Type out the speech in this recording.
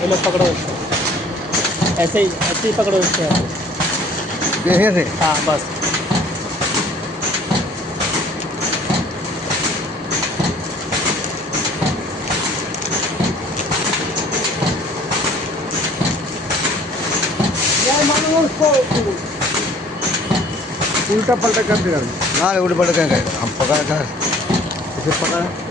ये लोग पकड़ो इसको, ऐसे ही पकड़ो इसको ऐसे। हाँ बस। उल्टा पलटा कर देगा। हाँ उल्टा पलटा करेंगे हम, पकड़ कर इसे पकड़